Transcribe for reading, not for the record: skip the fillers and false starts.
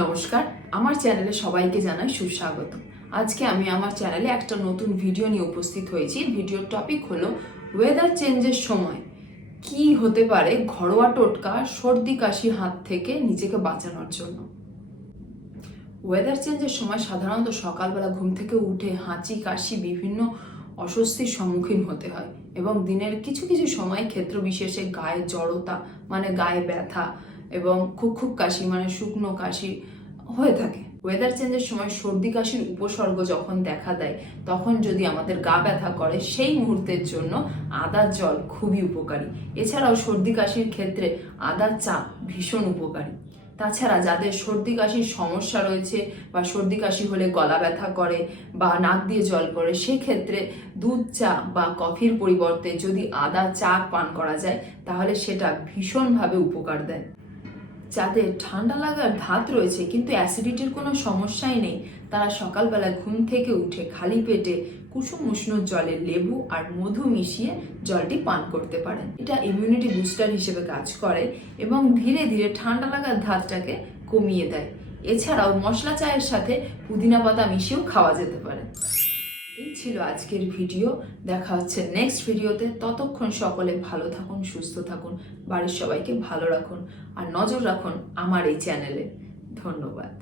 নমস্কার, আমার চ্যানেলে সবাইকে জানাই সুস্বাগত। আজকে আমি আমার চ্যানেলে একটা নতুন ভিডিও নিয়ে উপস্থিত হয়েছি। ভিডিওর টপিক হলো ওয়েদার চেঞ্জের সময় কি হতে পারে ঘরোয়া টোটকা সর্দি কাশি হাত থেকে নিজেকে বাঁচানোর জন্য। ওয়েদার চেঞ্জের সময় সাধারণত সকালবেলা ঘুম থেকে উঠে হাঁচি কাশি বিভিন্ন অস্বস্তির সম্মুখীন হতে হয় এবং দিনের কিছু কিছু সময় ক্ষেত্র বিশেষে গায়ে জড়তা মানে গায়ে ব্যথা এবং খুব কাশি মানে শুকনো কাশি হয়ে থাকে। ওয়েদার চেঞ্জের সময় সর্দি কাশির উপসর্গ যখন দেখা দেয় তখন যদি আমাদের গা ব্যথা করে সেই মুহূর্তের জন্য আদার জল খুবই উপকারী। এছাড়াও সর্দি কাশির ক্ষেত্রে আদার চা ভীষণ উপকারী। তাছাড়া যাদের সর্দি কাশির সমস্যা রয়েছে বা সর্দি কাশি হলে গলা ব্যথা করে বা নাক দিয়ে জল পড়ে, সেক্ষেত্রে দুধ চা বা কফির পরিবর্তে যদি আদা চা পান করা যায় তাহলে সেটা ভীষণভাবে উপকার দেয়। যাদের ঠান্ডা লাগার ধাত রয়েছে কিন্তু অ্যাসিডিটির কোনো সমস্যাই নেই, তারা সকালবেলা ঘুম থেকে উঠে খালি পেটে কুসুম উষ্ণ জলে লেবু আর মধু মিশিয়ে জলটি পান করতে পারেন। এটা ইমিউনিটি বুস্টার হিসেবে কাজ করে এবং ধীরে ধীরে ঠান্ডা লাগার ধাতটাকে কমিয়ে দেয়। এছাড়াও মশলা চায়ের সাথে পুদিনা পাতা মিশিয়েও খাওয়া যেতে পারে। এই ছিল আজকের ভিডিও। দেখা হচ্ছে নেক্সট ভিডিওতে। ততক্ষণ সকলে ভালো থাকুন, সুস্থ থাকুন, বাড়ির সবাইকে ভালো রাখুন আর নজর রাখুন আমার এই চ্যানেলে। ধন্যবাদ।